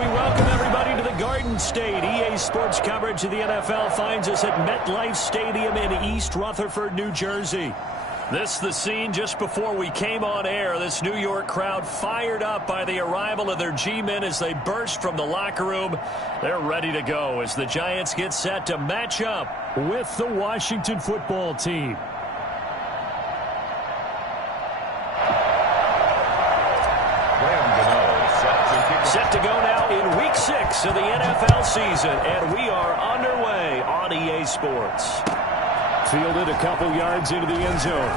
We welcome everybody to the Garden State. EA Sports coverage of the NFL finds us at MetLife Stadium in East Rutherford, New Jersey. This the scene just before we came on air. This New York crowd fired up by the arrival of their G-men as they burst from the locker room. They're ready to go as the Giants get set to match up with the Washington football team. Set to go now in Week 6 of the NFL season, and we are underway on EA Sports. Fielded a couple yards into the end zone.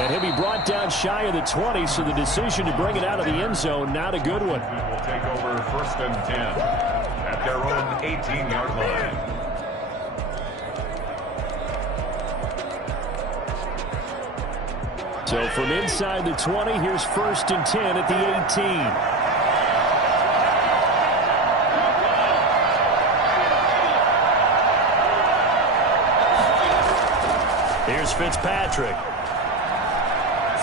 And he'll be brought down shy of the 20, so the decision to bring it out of the end zone, not a good one. Will take over 1st and 10 at their own 18-yard line. So from inside the 20, here's 1st and 10 at the 18. Here's Fitzpatrick.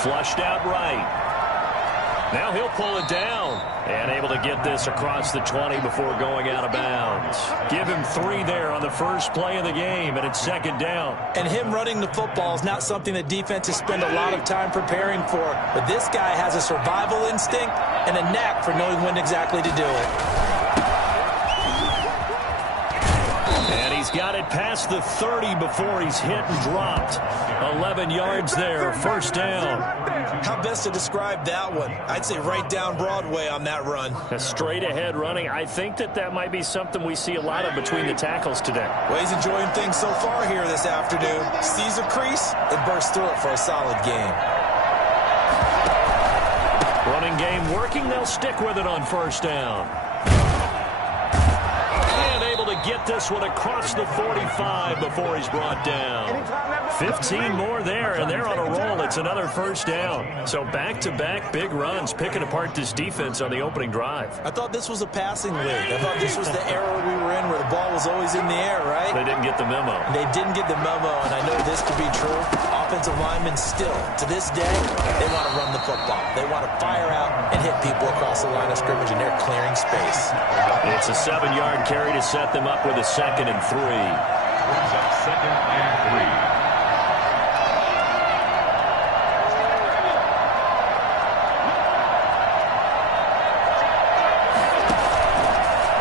Flushed out right. Now he'll pull it down. And able to get this across the 20 before going out of bounds. Give him 3 there on the first play of the game, and it's 2nd down. And him running the football is not something that defenses spend a lot of time preparing for. But this guy has a survival instinct and a knack for knowing when exactly to do it. And he's got it past the 30 before he's hit and dropped. 11 yards there, 1st down. How best to describe that one? I'd say right down Broadway on that run. A straight ahead running. I think that might be something we see a lot of between the tackles today. Well, he's enjoying things so far here this afternoon. Sees a crease and bursts through it for a solid game. Running game working. They'll stick with it on 1st down. To get this one across the 45 before he's brought down. 15 more there, and they're on a roll. It's another 1st down. So back-to-back big runs, picking apart this defense on the opening drive. I thought this was a passing league. I thought this was the era we were in where the ball was always in the air, right? They didn't get the memo. They didn't get the memo, and I know this to be true. Offensive linemen still, to this day, they want to run the football. They want to fire out and hit people across the line of scrimmage, and they're clearing space. It's a 7-yard carry to set them up with a 2nd and 3. Brings up 2nd and 3.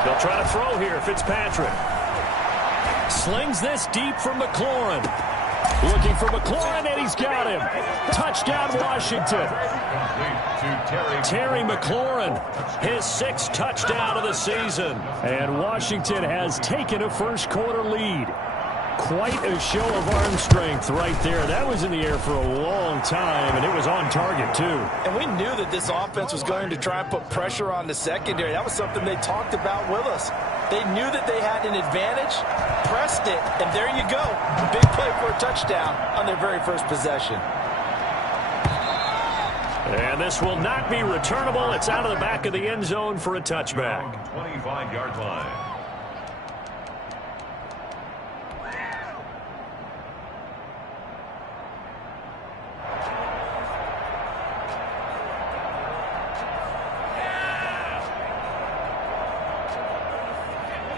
They'll try to throw here, Fitzpatrick. Slings this deep from McLaurin. Looking for McLaurin, and he's got him. Touchdown, Washington. Terry McLaurin, his 6th touchdown of the season. And Washington has taken a first-quarter lead. Quite a show of arm strength right there. That was in the air for a long time, and it was on target, too. And we knew that this offense was going to try and put pressure on the secondary. That was something they talked about with us. They knew that they had an advantage, pressed it, and there you go. Big play for a touchdown on their very first possession. And this will not be returnable. It's out of the back of the end zone for a touchback. 25-yard line.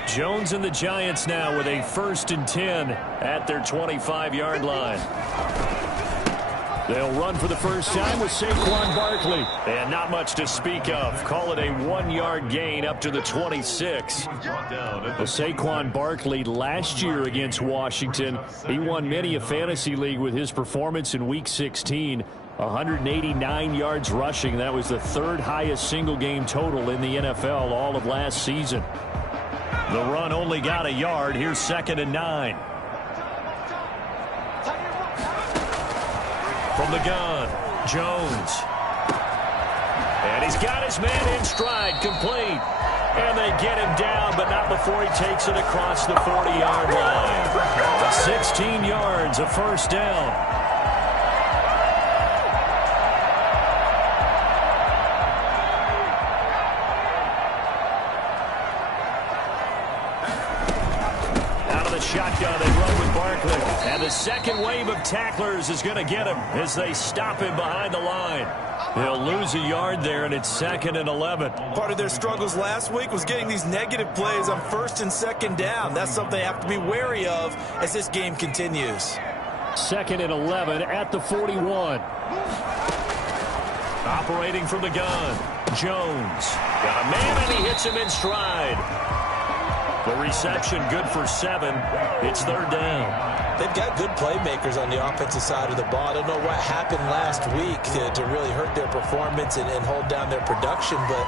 Jones and the Giants now with a 1st and 10 at their 25-yard line. They'll run for the first time with Saquon Barkley. And not much to speak of. Call it a 1-yard gain up to the 26. Well, Saquon Barkley last year against Washington, he won many a fantasy league with his performance in Week 16. 189 yards rushing. That was the 3rd highest single-game total in the NFL all of last season. The run only got a yard. Here's 2nd and 9. From the gun, Jones. And he's got his man in stride, complete. And they get him down, but not before he takes it across the 40-yard line. 16 yards, a 1st down. Shotgun, they run with Barkley. And the second wave of tacklers is going to get him as they stop him behind the line. He'll lose a yard there, and it's 2nd and 11. Part of their struggles last week was getting these negative plays on 1st and 2nd down. That's something they have to be wary of as this game continues. 2nd and 11 at the 41. Operating from the gun, Jones. Got a man, and he hits him in stride. The reception good for 7. It's 3rd down. They've got good playmakers on the offensive side of the ball. I don't know what happened last week to really hurt their performance and hold down their production, but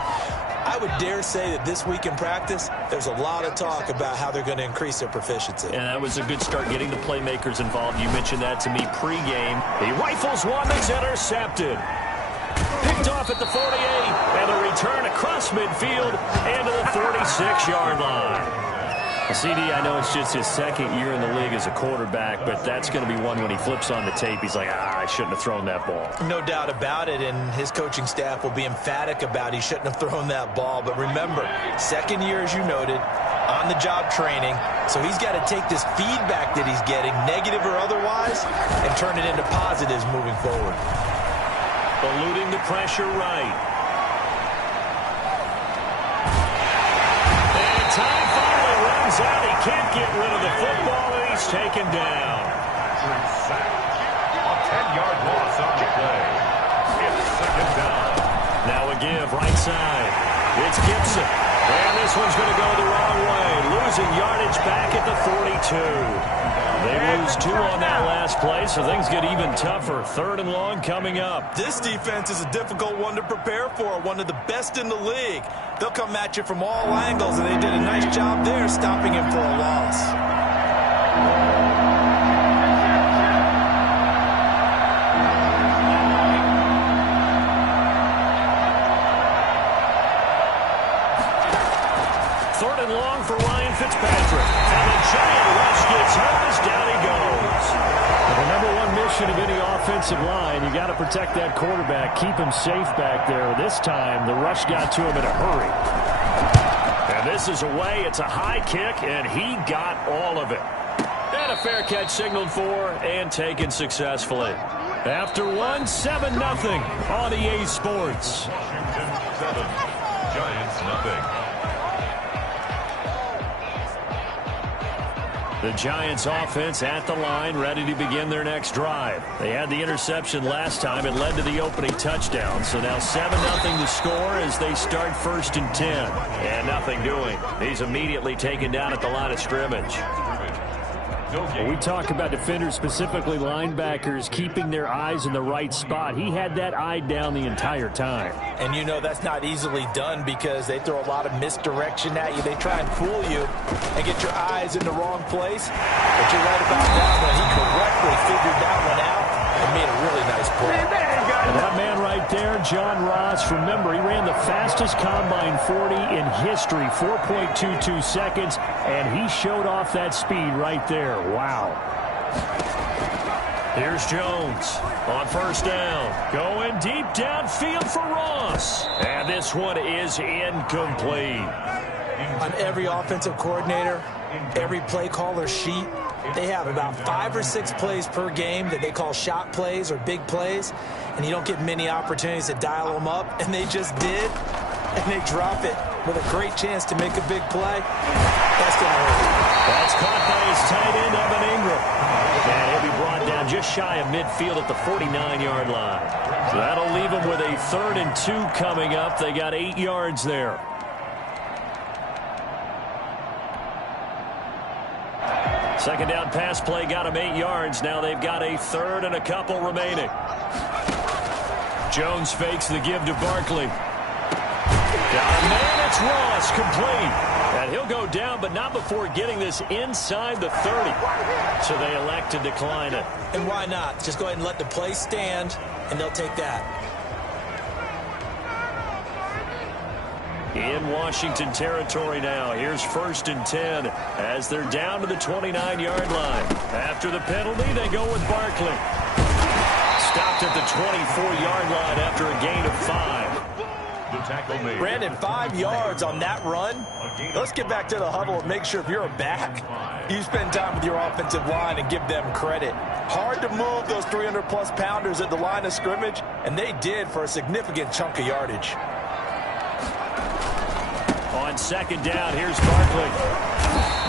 I would dare say that this week in practice, there's a lot of talk about how they're going to increase their proficiency. And that was a good start getting the playmakers involved. You mentioned that to me pregame. He rifles one that's intercepted. Picked off at the 48, and a return across midfield and to the 46-yard line. CD, I know it's just his 2nd year in the league as a quarterback, but that's going to be one when he flips on the tape. He's like, I shouldn't have thrown that ball. No doubt about it, and his coaching staff will be emphatic about he shouldn't have thrown that ball. But remember, 2nd year, as you noted, on-the-job training, so he's got to take this feedback that he's getting, negative or otherwise, and turn it into positives moving forward. Eluding the pressure right. And time finally runs out. He can't get rid of the football, and he's taken down. A 10-yard loss on the play. It's 2nd down. Now a give right side. It's Gibson. And this one's going to go the wrong way. Losing yardage back at the 42. They lose 2 on that last play, so things get even tougher. 3rd and long coming up. This defense is a difficult one to prepare for, one of the best in the league. They'll come at you from all angles, and they did a nice job there stopping him for a loss. For Ryan Fitzpatrick. And the giant rush gets hers. Down he goes. And the #1 mission of any offensive line, you got to protect that quarterback, keep him safe back there. This time, the rush got to him in a hurry. And this is away. It's a high kick, and he got all of it. And a fair catch signaled for and taken successfully. After 1, 7-0 on EA Sports. Washington 7, Giants 0. The Giants offense at the line, ready to begin their next drive. They had the interception last time. It led to the opening touchdown. So now 7-0 to score as they start 1st and 10. And nothing doing. He's immediately taken down at the line of scrimmage. When we talk about defenders, specifically linebackers, keeping their eyes in the right spot. He had that eye down the entire time. And you know that's not easily done because they throw a lot of misdirection at you. They try and fool you and get your eyes in the wrong place. But you're right about that one. He correctly figured that one out and made a really nice play. And that man right there, John Ross, remember, he ran the fastest Combine 40 in history, 4.22 seconds, and he showed off that speed right there. Wow. Here's Jones on 1st down. Going deep downfield for Ross. And this one is incomplete. On every offensive coordinator, every play caller sheet, they have about 5 or 6 plays per game that they call shot plays or big plays, and you don't get many opportunities to dial them up, and they just did, and they drop it with a great chance to make a big play. That's going to hurt. That's caught by his tight end, Evan Ingram. And he'll be brought down just shy of midfield at the 49-yard line. So that'll leave them with a 3rd and 2 coming up. They got 8 yards there. Second down pass play got him 8 yards. Now they've got a 3rd and a couple remaining. Jones fakes the give to Barkley. Down man, it's Ross, complete. And he'll go down, but not before getting this inside the 30. So they elect to decline it. And why not? Just go ahead and let the play stand, and they'll take that. In Washington territory now. Here's 1st and 10 as they're down to the 29-yard line. After the penalty, they go with Barkley. Stopped at the 24-yard line after a gain of 5. Brandon, 5 yards on that run. Let's get back to the huddle and make sure if you're a back, you spend time with your offensive line and give them credit. Hard to move those 300-plus pounders at the line of scrimmage, and they did for a significant chunk of yardage. On second down, here's Barkley.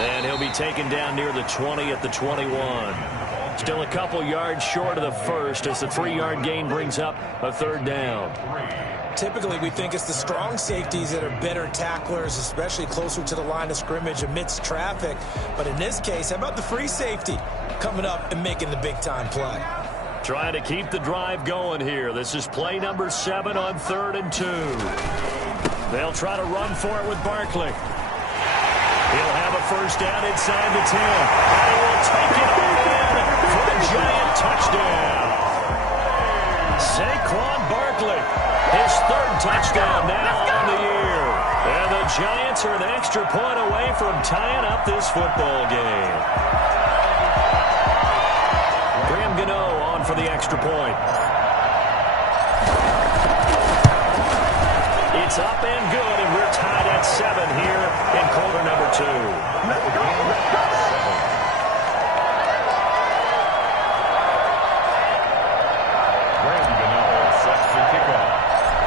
And he'll be taken down near the 20 at the 21. Still a couple yards short of the first as the 3-yard gain brings up a third down. Typically, we think it's the strong safeties that are better tacklers, especially closer to the line of scrimmage amidst traffic. But in this case, how about the free safety coming up and making the big-time play? Trying to keep the drive going here. This is play number 7 on 3rd and 2. They'll try to run for it with Barkley. He'll have a first down inside the 10. And he will take it all in for a giant touchdown. Saquon Barkley, his 3rd touchdown now on the year. And the Giants are an extra point away from tying up this football game. Graham Gano on for the extra point. It's up and good, and we're tied at 7 here in quarter number 2.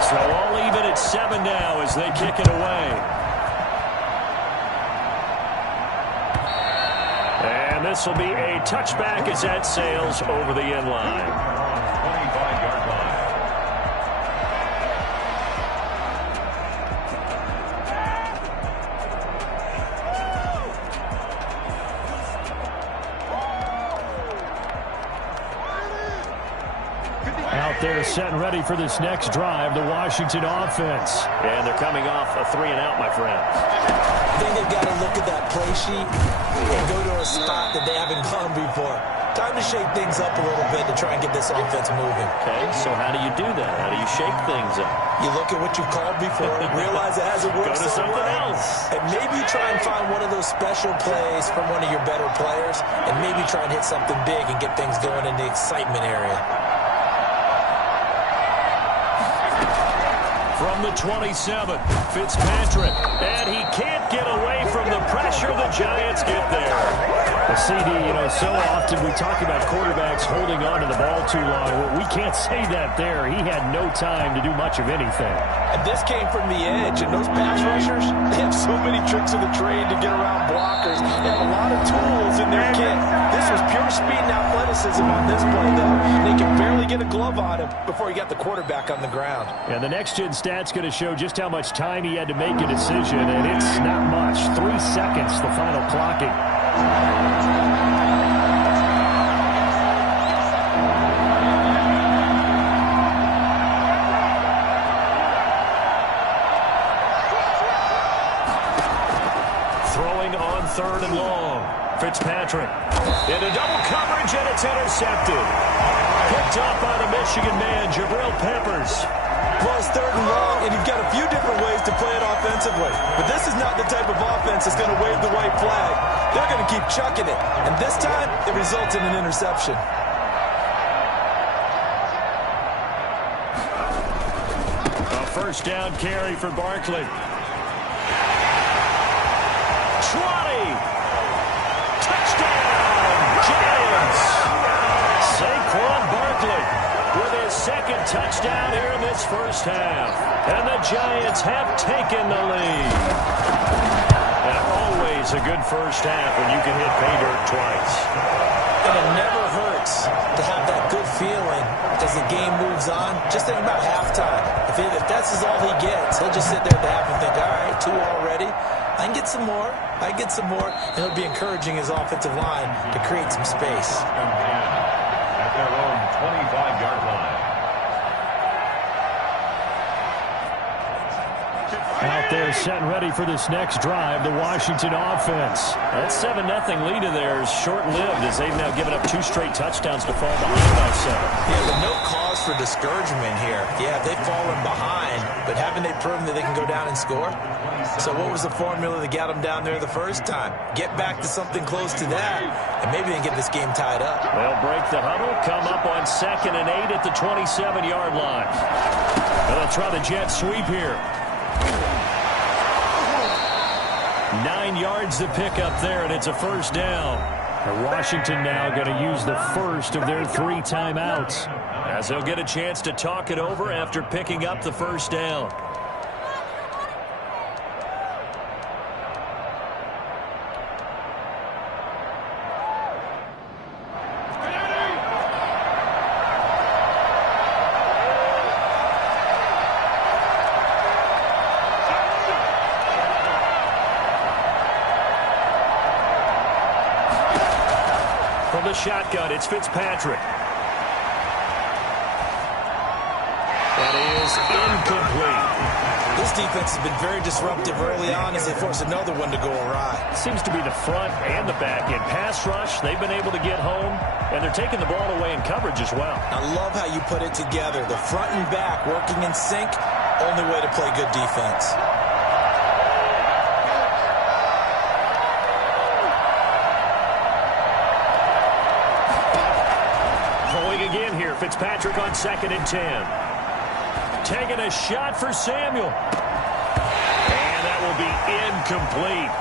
So all even at 7 now as they kick it away. And this will be a touchback as that sails over the end line. 25-yard line. They're set and ready for this next drive, the Washington offense. And they're coming off a 3-and-out, my friend. I think they've got to look at that play sheet and go to a spot that they haven't gone before. Time to shake things up a little bit to try and get this offense moving. Okay, so how do you do that? How do you shake things up? You look at what you've called before, realize it hasn't worked. Go to something else. And maybe try and find one of those special plays from one of your better players, and maybe try and hit something big and get things going in the excitement area. From the 27, Fitzpatrick, and he can't get away from the pressure. The Giants get there. A CD, so often we talk about quarterbacks holding on to the ball too long. Well, we can't say that there. He had no time to do much of anything. And this came from the edge, and those pass rushers, they have so many tricks of the trade to get around blockers. They have a lot of tools in their kit. This was pure speed and athleticism on this play, though. They can barely get a glove on him before he got the quarterback on the ground. And the next-gen stat's going to show just how much time he had to make a decision, and it's not much. 3 seconds, the final clocking. Throwing on 3rd and long. Fitzpatrick into double coverage, and it's intercepted. Picked up by the Michigan man, Jabril Peppers. Well, it's 3rd and long, and you've got a few different ways to play it offensively. But this is not the type of offense that's going to wave the white flag. They're going to keep chucking it. And this time, it results in an interception. A first down carry for Barkley. 20. Touchdown, Giants. Saquon Barkley with his 2nd touchdown here in this first half. And the Giants have taken the lead. And always a good first half when you can hit pay dirt twice. And it never hurts to have that good feeling as the game moves on. Just think about halftime. If that's all he gets, he'll just sit there at the half and think, all right, 2 already. I can get some more. I can get some more. And he'll be encouraging his offensive line to create some space. At their own 25-yard line. Out there set and ready for this next drive, the Washington offense. That 7-0 lead of theirs short-lived as they've now given up 2 straight touchdowns to fall behind by 7. Yeah, but no cause for discouragement here. Yeah, they've fallen behind, but haven't they proven that they can go down and score? So what was the formula that got them down there the first time? Get back to something close to that, and maybe they can get this game tied up. They'll break the huddle, come up on 2nd and 8 at the 27-yard line. They'll try the jet sweep here. 9 yards to pick up there, and it's a first down. And Washington now going to use the first of their 3 timeouts. as he'll get a chance to talk it over after picking up the first down. From the shotgun, it's Fitzpatrick. That is incomplete. This defense has been very disruptive early on as they force another one to go awry. Seems to be the front and the back end. Pass rush, they've been able to get home, and they're taking the ball away in coverage as well. I love how you put it together. The front and back working in sync, only way to play good defense. Throwing again here, Fitzpatrick on 2nd and 10. Taking a shot for Samuel. And that will be incomplete.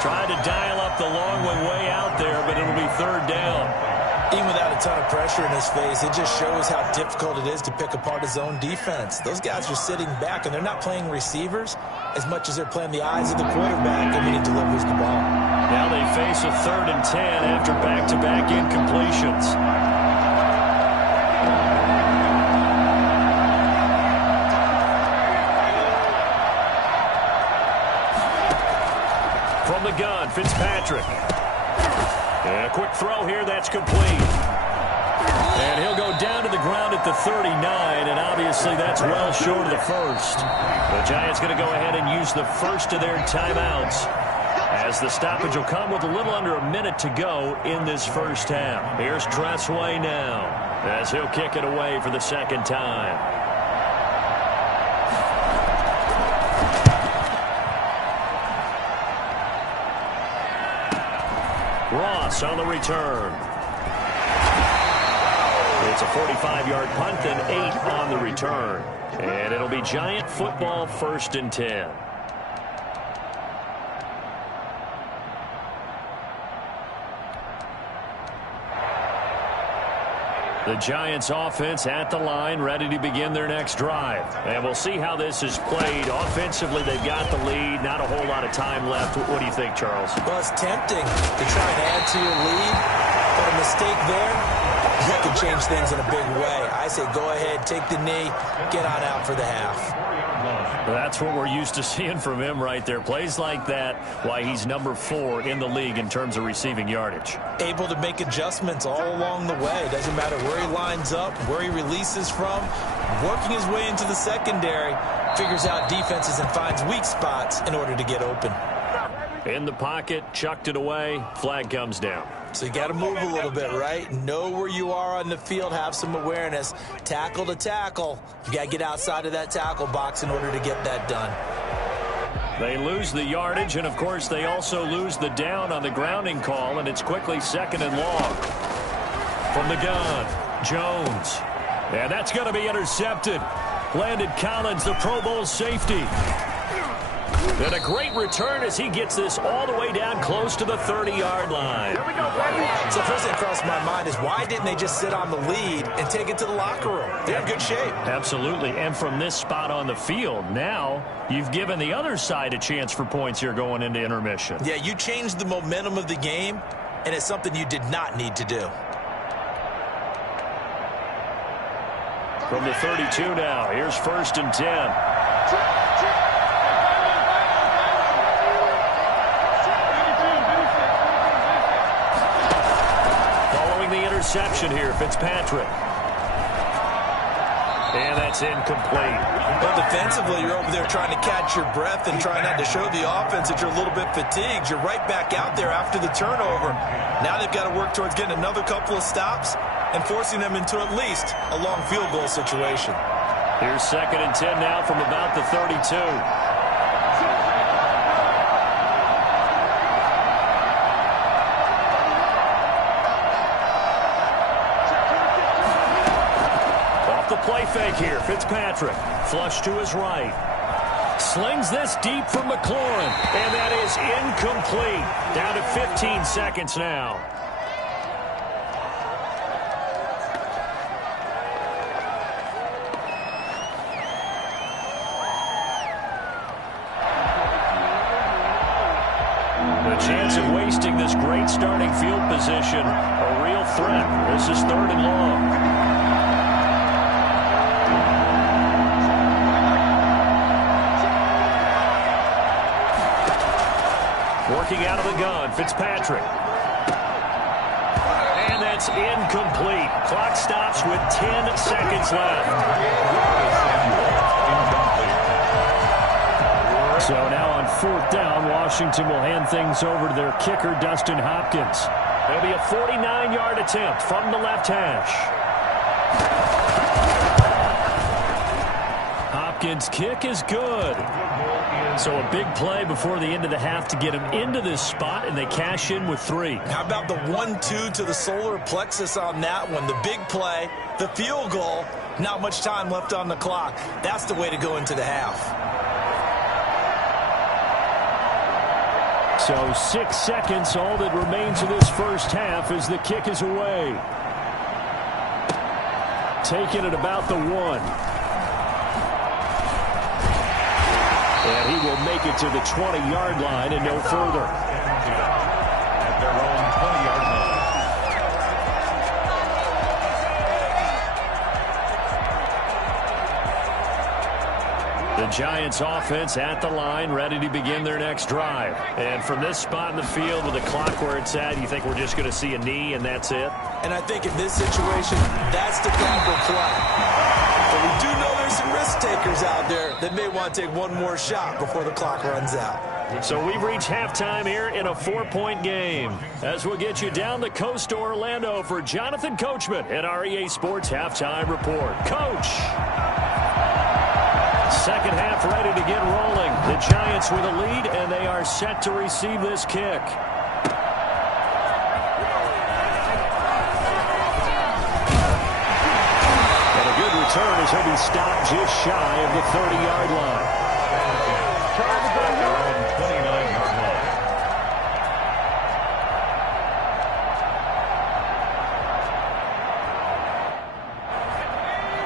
Tried to dial up the long one way out there, but it'll be 3rd down. Even without a ton of pressure in his face, it just shows how difficult it is to pick apart his own defense. Those guys are sitting back, and they're not playing receivers as much as they're playing the eyes of the quarterback and when he delivers the ball. Now they face a 3rd and 10 after back-to-back incompletions. From the gun, Fitzpatrick. And a quick throw here, that's complete. And he'll go down to the ground at the 39, and obviously that's well short of the first. The Giants going to go ahead and use the first of their timeouts, as the stoppage will come with a little under a minute to go in this first half. Here's Tressway now, as he'll kick it away for the 2nd time. Ross on the return. It's a 45-yard punt and 8 on the return. And it'll be Giant football 1st and 10. The Giants offense at the line, ready to begin their next drive. And we'll see how this is played. Offensively, they've got the lead. Not a whole lot of time left. What do you think, Charles? Well, it's tempting to try and add to your lead, but a mistake there, that could change things in a big way. I say go ahead, take the knee, get on out for the half. That's what we're used to seeing from him right there. Plays like that, why he's number 4 in the league in terms of receiving yardage. Able to make adjustments all along the way. Doesn't matter where he lines up, where he releases from. Working his way into the secondary, figures out defenses and finds weak spots in order to get open. In the pocket, chucked it away, flag comes down. So you got to move a little bit, right? Know where you are on the field, have some awareness. Tackle to tackle. You got to get outside of that tackle box in order to get that done. They lose the yardage, and of course they also lose the down on the grounding call, and it's quickly 2nd and long. From the gun, Jones. And that's going to be intercepted. Landon Collins, the Pro Bowl safety. And a great return as he gets this all the way down close to the 30-yard line. Here we go, baby. So the first thing across my mind is why didn't they just sit on the lead and take it to the locker room? They're in good shape. Absolutely. And from this spot on the field, now you've given the other side a chance for points here going into intermission. Yeah, you changed the momentum of the game, and it's something you did not need to do. From the 32 now, here's 1st and 10. Interception here, Fitzpatrick. And that's incomplete. Well, defensively, you're over there trying to catch your breath and trying not to show the offense that you're a little bit fatigued. You're right back out there after the turnover. Now they've got to work towards getting another couple of stops and forcing them into at least a long field goal situation. Here's 2nd and 10 now from about the 32. Play fake here. Fitzpatrick. Flush to his right. Slings this deep from McLaurin. And that is incomplete. Down to 15 seconds now. chance of wasting this great starting field position. A real threat. This is 3rd and long. Working out of the gun, Fitzpatrick. And that's incomplete. Clock stops with 10 seconds left. So now on 4th down, Washington will hand things over to their kicker, Dustin Hopkins. It'll be a 49-yard attempt from the left hash. Hopkins' kick is good. So a big play before the end of the half to get him into this spot, and they cash in with 3. How about the 1-2 to the solar plexus on that one? The big play, the field goal, not much time left on the clock. That's the way to go into the half. So 6 seconds, all that remains of this first half as the kick is away. Taken at about the 1. And he will make it to the 20-yard line and no further. At their own 20-yard line. The Giants offense at the line, ready to begin their next drive. And from this spot in the field with the clock where it's at, you think we're just going to see a knee and that's it? And I think in this situation, that's the proper play. But we do know there's some risk takers out there that may want to take one more shot before the clock runs out. So we've reached halftime here in a 4-point game. As we'll get you down the coast to Orlando for Jonathan Coachman at our EA Sports Halftime Report. Coach! Second half ready to get rolling. The Giants with a lead, and they are set to receive this kick. And a good return as he'll be stopped just shy of the 30-yard line.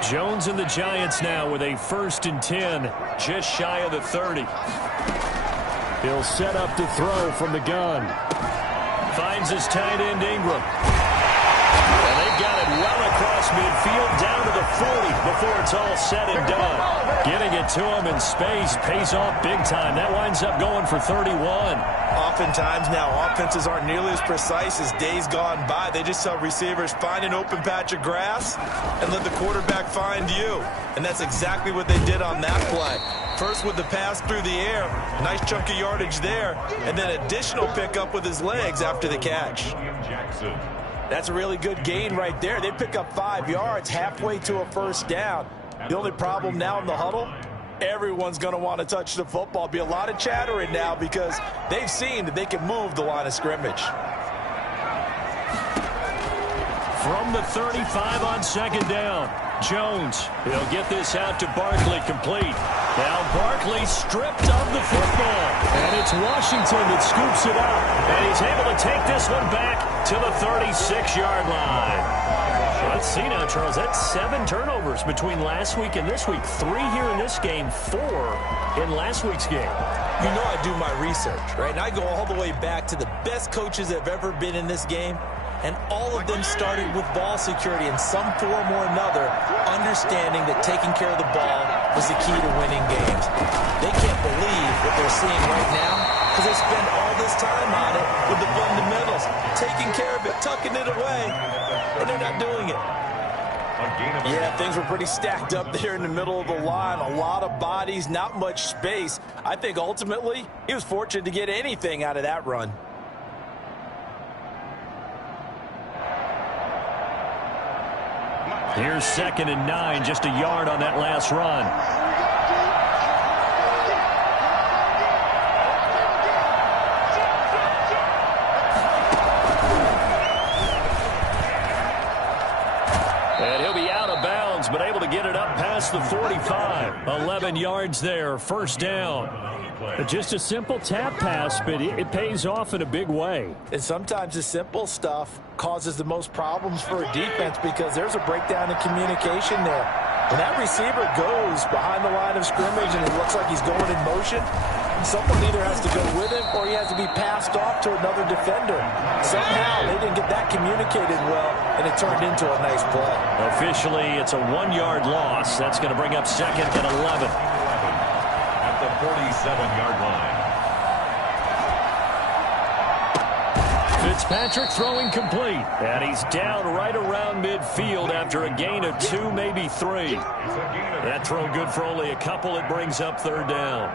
Jones and the Giants now with a 1st and 10, just shy of the 30. He'll set up to throw from the gun. Finds his tight end Ingram. And they've got it well across midfield down to the 40 before it's all said and done. Getting it to him in space pays off big time. That winds up going for 31. Oftentimes now, offenses aren't nearly as precise as days gone by. They just tell receivers, find an open patch of grass and let the quarterback find you. And that's exactly what they did on that play. First with the pass through the air, nice chunk of yardage there, and then additional pickup with his legs after the catch. That's a really good gain right there. They pick up 5 yards halfway to a 1st down. The only problem now in the huddle, everyone's going to want to touch the football. Be a lot of chattering now because they've seen that they can move the line of scrimmage. From the 35 on 2nd down, Jones, he'll get this out to Barkley, complete. Now Barkley stripped of the football, and it's Washington that scoops it up, and he's able to take this one back to the 36-yard line. Let's see now, Charles, that's 7 turnovers between last week and this week. 3 here in this game, 4 in last week's game. You know I do my research, right? And I go all the way back to the best coaches that have ever been in this game. And all of them started with ball security in some form or another, understanding that taking care of the ball was the key to winning games. They can't believe what they're seeing right now because they spend all this time on it with the fundamentals, taking care of it, tucking it away, and they're not doing it. Yeah, things were pretty stacked up there in the middle of the line. A lot of bodies, not much space. I think ultimately he was fortunate to get anything out of that run. Here's 2nd and 9, just a yard on that last run. And he'll be out of bounds, but able to get it up past the 45. 11 yards there, 1st down. Just a simple tap pass, but it pays off in a big way. And sometimes the simple stuff causes the most problems for a defense because there's a breakdown in communication there. When that receiver goes behind the line of scrimmage and it looks like he's going in motion, Someone either has to go with him or he has to be passed off to another defender. Somehow they didn't get that communicated well, and it turned into a nice play. Officially, it's a 1-yard loss. That's going to bring up 2nd and 11. At the 47-yard line. Fitzpatrick throwing complete. And he's down right around midfield after a gain of 2, maybe 3. That throw good for only a couple. It brings up 3rd down.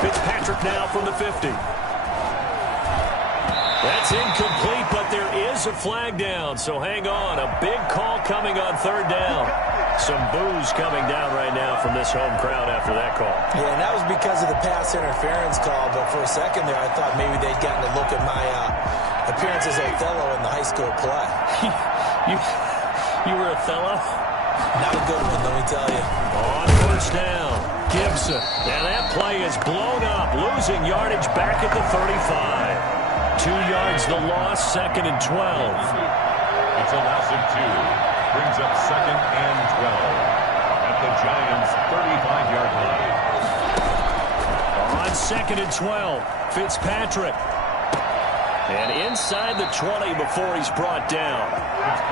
Fitzpatrick now from the 50. That's incomplete, but there is a flag down, so hang on. A big call coming on 3rd down. Some boos coming down right now from this home crowd after that call. Yeah, and that was because of the pass interference call, but for a second there, I thought maybe they'd gotten a look at my appearance as Othello in the high school play. You were Othello? Not a good one, let me tell you. On 1st down, Gibson. And that play is blown up, losing yardage back at the 35. 2 yards the loss, 2nd and 12. It's a loss of 2. Brings up 2nd and 12. At the Giants' 35-yard line. On 2nd and 12, Fitzpatrick. And inside the 20 before he's brought down.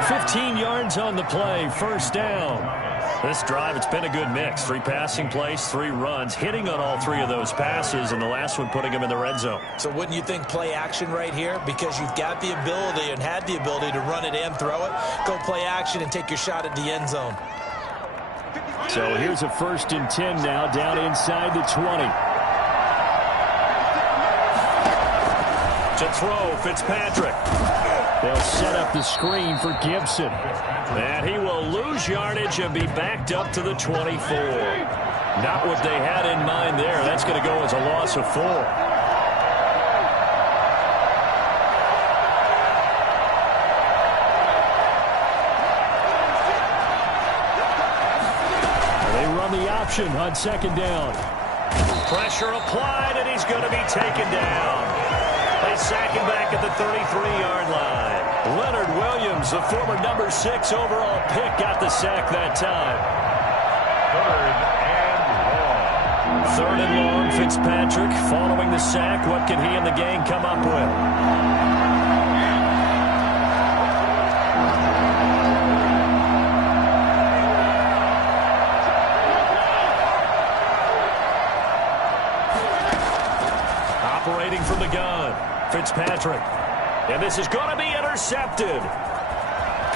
15 yards on the play, 1st down. This drive, it's been a good mix. 3 passing plays, 3 runs, hitting on all 3 of those passes, and the last one putting him in the red zone. So wouldn't you think play action right here? Because you've got the ability and had the ability to run it and throw it. Go play action and take your shot at the end zone. So here's a 1st and 10 now, down inside the 20. To throw, Fitzpatrick. They'll set up the screen for Gibson. And he will lose yardage and be backed up to the 24. Not what they had in mind there. That's going to go as a loss of 4. They run the option on 2nd down. Pressure applied, and he's going to be taken down. They sack him back at the 33-yard line. Leonard Williams, the former number 6 overall pick, got the sack that time. 3rd and long, Fitzpatrick following the sack. What can he and the gang come up with? Operating from the gun, Fitzpatrick. And this is going to be intercepted.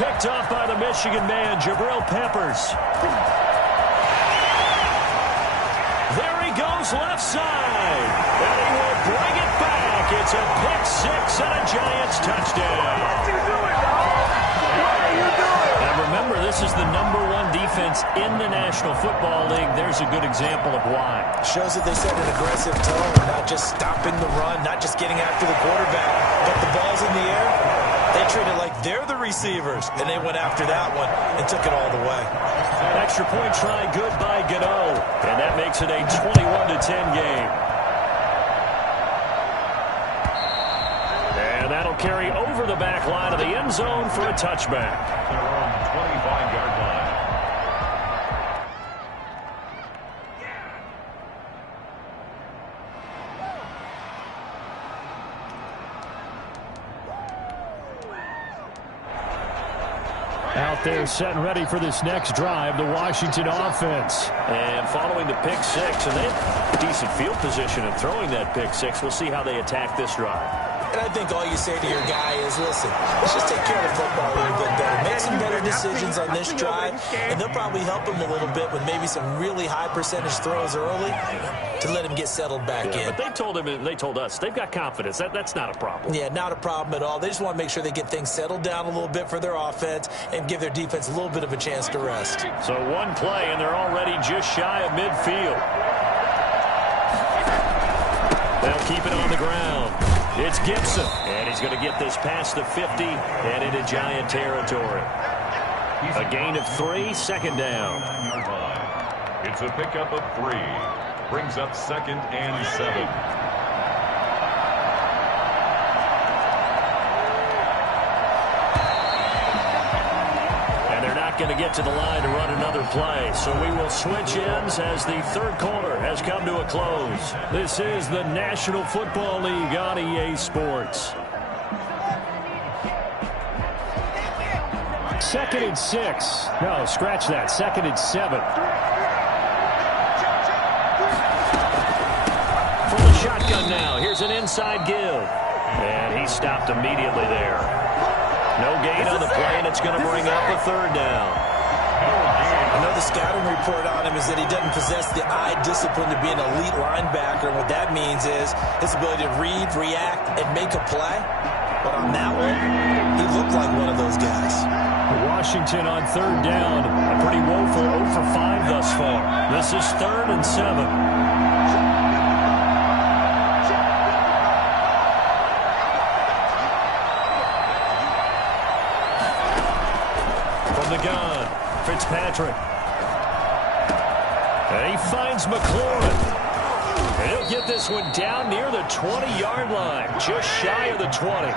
Picked off by the Michigan man, Jabril Peppers. There he goes left side. And he will bring it back. It's a pick 6 and a Giants touchdown. What you doing, dog? What are you doing? And remember, this is the number 1 defense in the National Football League. There's a good example of why. Shows that they set an aggressive tone, not just stopping the run, not just getting after the quarterback, but the ball's in the air. They treat it like they're the receivers, and they went after that one and took it all the way. Extra point try, good by Gano, and that makes it a 21-10 game. And that'll carry over the back line of the end zone for a touchback. Their own 25-yard line. Out there set and ready for this next drive, the Washington offense. And following the pick 6, and they have decent field position in throwing that pick 6. We'll see how they attack this drive. And I think all you say to your guy is, listen, let's just take care of the football a little bit better. Make some better decisions on this drive, and they'll probably help him a little bit with maybe some really high percentage throws early to let him get settled back in. But they told him, and they told us, they've got confidence. That's not a problem. Yeah, not a problem at all. They just want to make sure they get things settled down a little bit for their offense and give their defense a little bit of a chance to rest. So one play, and they're already just shy of midfield. They'll keep it on the ground. It's Gibson, and he's going to get this past the 50 and into Giant territory. A gain of 3, 2nd down. It's a pickup of 3. Brings up 2nd and 7. going to get to the line to run another play. So we will switch ends as the third quarter has come to a close. This is the National Football League on EA Sports. 2nd and 6. No, scratch that. 2nd and 7. From the shotgun now. Here's an inside give. And he stopped immediately there. No gain on the play, and it's going to bring up a third down. I know the scouting report on him is that he doesn't possess the eye discipline to be an elite linebacker. And what that means is his ability to read, react, and make a play. But on that one, he looked like one of those guys. Washington on third down. A pretty woeful 0 for 5 thus far. This is 3rd and 7. From the gun, Fitzpatrick. And he finds McLaurin. And he'll get this one down near the 20-yard line, just shy of the 20.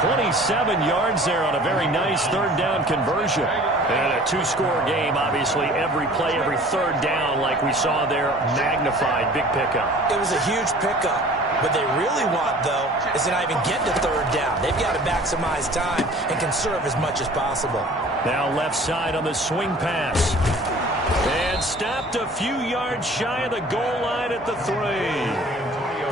27 yards there on a very nice third down conversion. And a two-score game, obviously, every play, every third down, like we saw there, magnified, big pickup. It was a huge pickup. What they really want, though, is to not even get to third down. They've got to maximize time and conserve as much as possible. Now left side on the swing pass. And stopped a few yards shy of the goal line at the 3.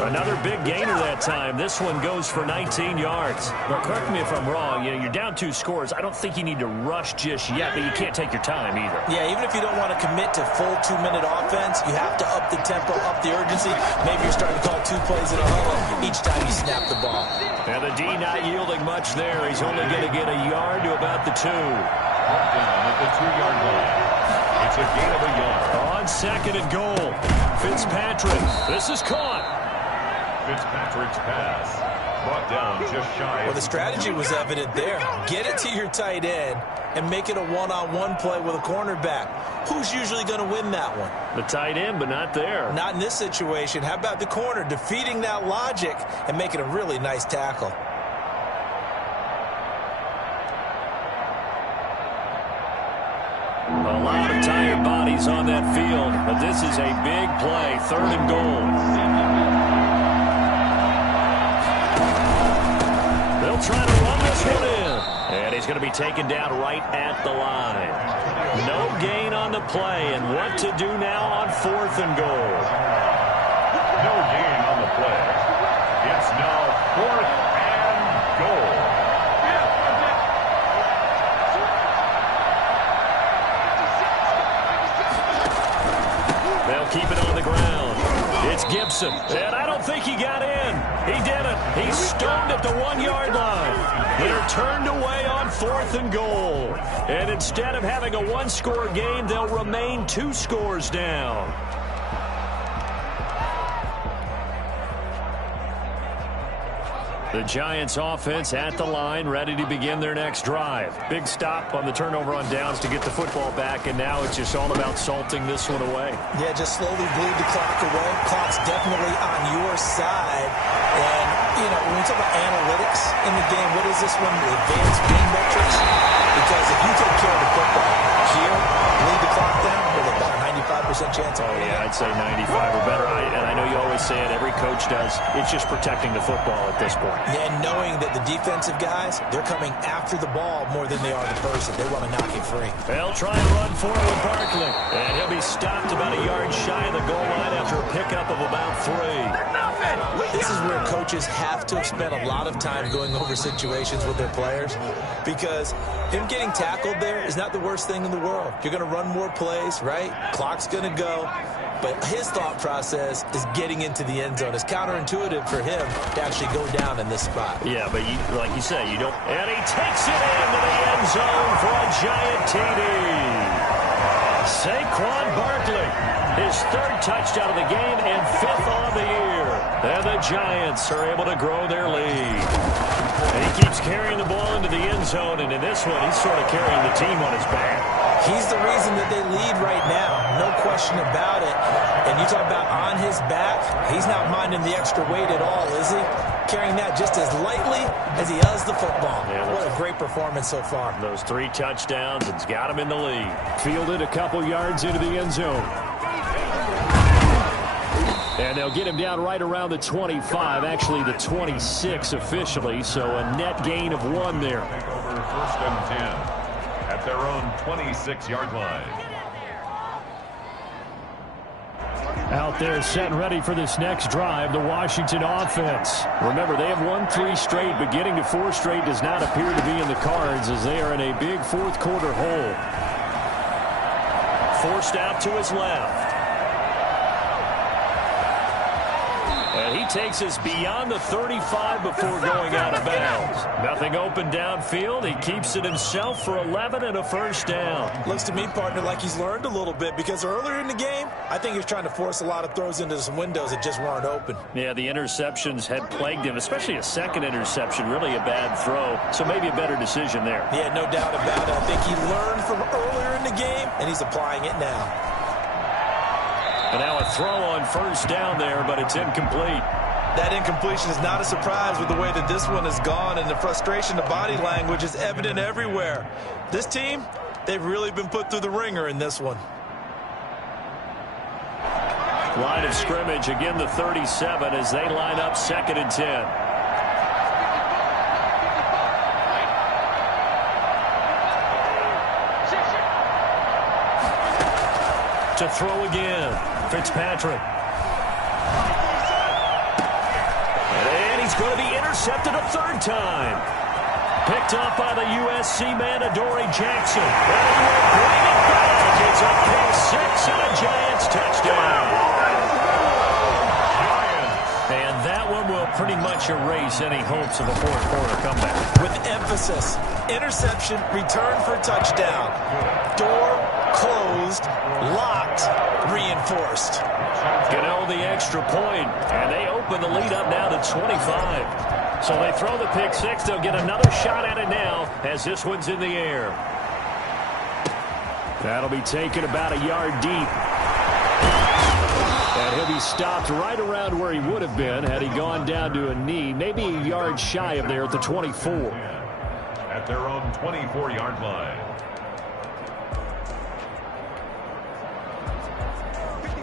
Another big gainer that time. This one goes for 19 yards. But correct me if I'm wrong. You know, you're down 2 scores. I don't think you need to rush just yet, but you can't take your time either. Yeah, even if you don't want to commit to full 2-minute offense, you have to up the tempo, up the urgency. Maybe you're starting to call 2 plays in a huddle each time you snap the ball. And the D not yielding much there. He's only going to get a yard to about the 2. Down at the 2-yard line. It's a gain of a yard. On 2nd and goal, Fitzpatrick. This is caught. Fitzpatrick's pass brought down just shy. Well, the strategy was evident there. Get it to your tight end and make it a one-on-one play with a cornerback. Who's usually going to win that one? The tight end, but not there. Not in this situation. How about the corner defeating that logic and making a really nice tackle? A lot of tired bodies on that field, but this is a big play, 3rd and goal. They'll try to run this one in. And he's going to be taken down right at the line. No gain on the play, and what to do now on 4th and goal. No gain on the play. It's now 4th and goal. They'll keep it on the ground. It's Gibson, and I don't think he got in. He didn't. He's stoned at the 1-yard line. They're turned away on 4th and goal. And instead of having a 1-score game, they'll remain 2 scores down. The Giants offense at the line, ready to begin their next drive. Big stop on the turnover on downs to get the football back, and now it's just all about salting this one away. Yeah, just slowly bleed the clock away. Clock's definitely on your side. And, you know, when we talk about analytics in the game, what is this one? The advanced game metrics? Because if you take care of the football here, bleed the clock down, with about a 95% chance. Oh, yeah, I'd say 95 or better. And I know you always say it, every coach does. It's just protecting the football at this point. Yeah, and knowing that the defensive guys, they're coming after the ball more than they are the person. They want to knock it free. They'll try and run forward with Barkley. And he'll be stopped about a yard shy of the goal line after a pickup of about 3. This is where coaches have to have spent a lot of time going over situations with their players, because him getting tackled there is not the worst thing in the world. You're going to run more plays, right? Clock's going to go. But his thought process is getting into the end zone. It's counterintuitive for him to actually go down in this spot. Yeah, but like you say, you don't. And he takes it into the end zone for a giant TD. Saquon Barkley, his 3rd touchdown of the game and 5th on the year. And the Giants are able to grow their lead. And he keeps carrying the ball into the end zone, and in this one, he's sort of carrying the team on his back. He's the reason that they lead right now, no question about it. And you talk about on his back, he's not minding the extra weight at all, is he? Carrying that just as lightly as he does the football. Yeah, what a great performance so far. Those 3 touchdowns, it's got him in the lead. Fielded a couple yards into the end zone. And they'll get him down right around the 25, actually the 26 officially, so a net gain of 1 there. Over 1st and 10 at their own 26-yard line. Out there set and ready for this next drive, the Washington offense. Remember, they have won 3 straight, but getting to 4 straight does not appear to be in the cards as they are in a big 4th quarter hole. Forced out to his left. And he takes us beyond the 35 before going out of bounds. Nothing open downfield. He keeps it himself for 11 and a first down. Looks to me, partner, like he's learned a little bit because earlier in the game, I think he was trying to force a lot of throws into some windows that just weren't open. Yeah, the interceptions had plagued him, especially a second interception, really a bad throw. So maybe a better decision there. Yeah, no doubt about it. I think he learned from earlier in the game, and he's applying it now. And now a throw on first down there, but it's incomplete. That incompletion is not a surprise with the way that this one has gone, and the frustration, the body language is evident everywhere. This team, they've really been put through the ringer in this one. Line of scrimmage, again the 37 as they line up 2nd and 10. To throw again, Fitzpatrick. And he's going to be intercepted a 3rd time. Picked up by the USC man, Adoree Jackson. And he will bring it back. It's a pick 6 and a Giants touchdown. And that one will pretty much erase any hopes of a 4th quarter comeback. With emphasis, interception, return for touchdown. Door closed, locked, reinforced. Gano the extra point, and they open the lead up now to 25. So they throw the pick 6. They'll get another shot at it now as this one's in the air. That'll be taken about a yard deep. And he'll be stopped right around where he would have been had he gone down to a knee, maybe a yard shy of there at the 24. At their own 24-yard line.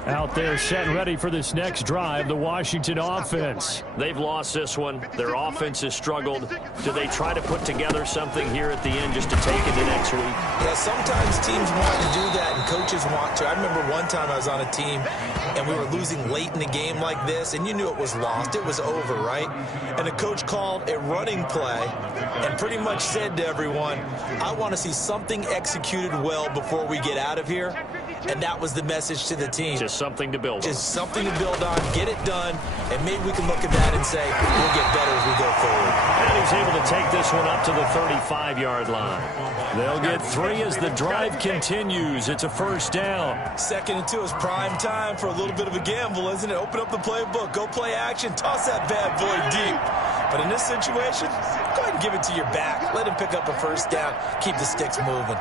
Out there set and ready for this next drive, the Washington offense. They've lost this one. Their offense has struggled. Do they try to put together something here at the end just to take it to next week? Yeah, sometimes teams want to do that and coaches want to. I remember one time I was on a team and we were losing late in the game like this, and you knew it was lost. It was over, right? And the coach called a running play and pretty much said to everyone, I want to see something executed well before we get out of here. And that was the message to the team. Just something to build on. Just something to build on, get it done, and maybe we can look at that and say, we'll get better as we go forward. And he's able to take this one up to the 35-yard line. They'll get 3 as the drive continues. It's a first down. 2nd and 2 is prime time for a little bit of a gamble, isn't it? Open up the playbook, go play action, toss that bad boy deep. But in this situation, go ahead and give it to your back. Let him pick up a first down. Keep the sticks moving.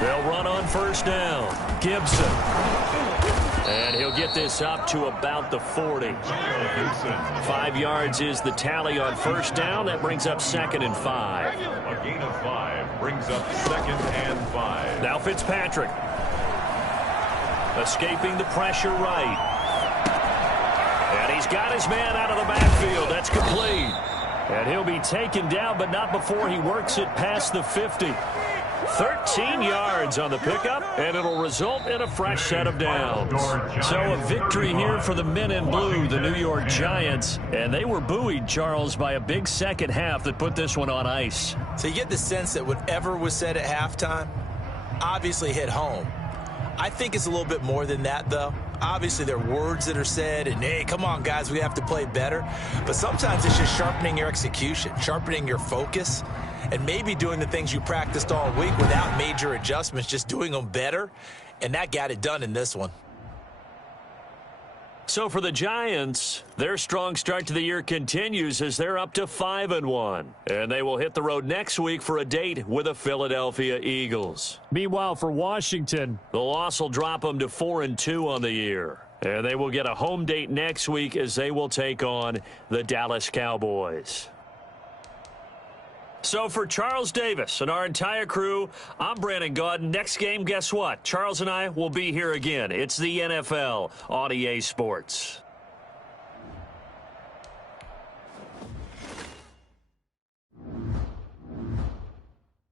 They'll run on first down. Gibson. And he'll get this up to about the 40. 5 yards is the tally on first down. That brings up 2nd and 5. A gain of 5 brings up 2nd and 5. Now Fitzpatrick. Escaping the pressure right. And he's got his man out of the backfield. That's complete. And he'll be taken down, but not before he works it past the 50. 13 yards on the pickup, and it'll result in a fresh set of downs. So a victory here for the men in blue, the New York Giants. And they were buoyed, Charles, by a big second half that put this one on ice. So you get the sense that whatever was said at halftime obviously hit home. I think it's a little bit more than that, though. Obviously, there are words that are said, and, hey, come on, guys, we have to play better. But sometimes it's just sharpening your execution, sharpening your focus, and maybe doing the things you practiced all week without major adjustments, just doing them better. And that got it done in this one. So for the Giants, their strong start to the year continues as they're up to 5-1. And they will hit the road next week for a date with the Philadelphia Eagles. Meanwhile, for Washington, the loss will drop them to 4-2 on the year. And they will get a home date next week as they will take on the Dallas Cowboys. So for Charles Davis and our entire crew, I'm Brandon Gaudin. Next game, guess what? Charles and I will be here again. It's the NFL on EA Sports.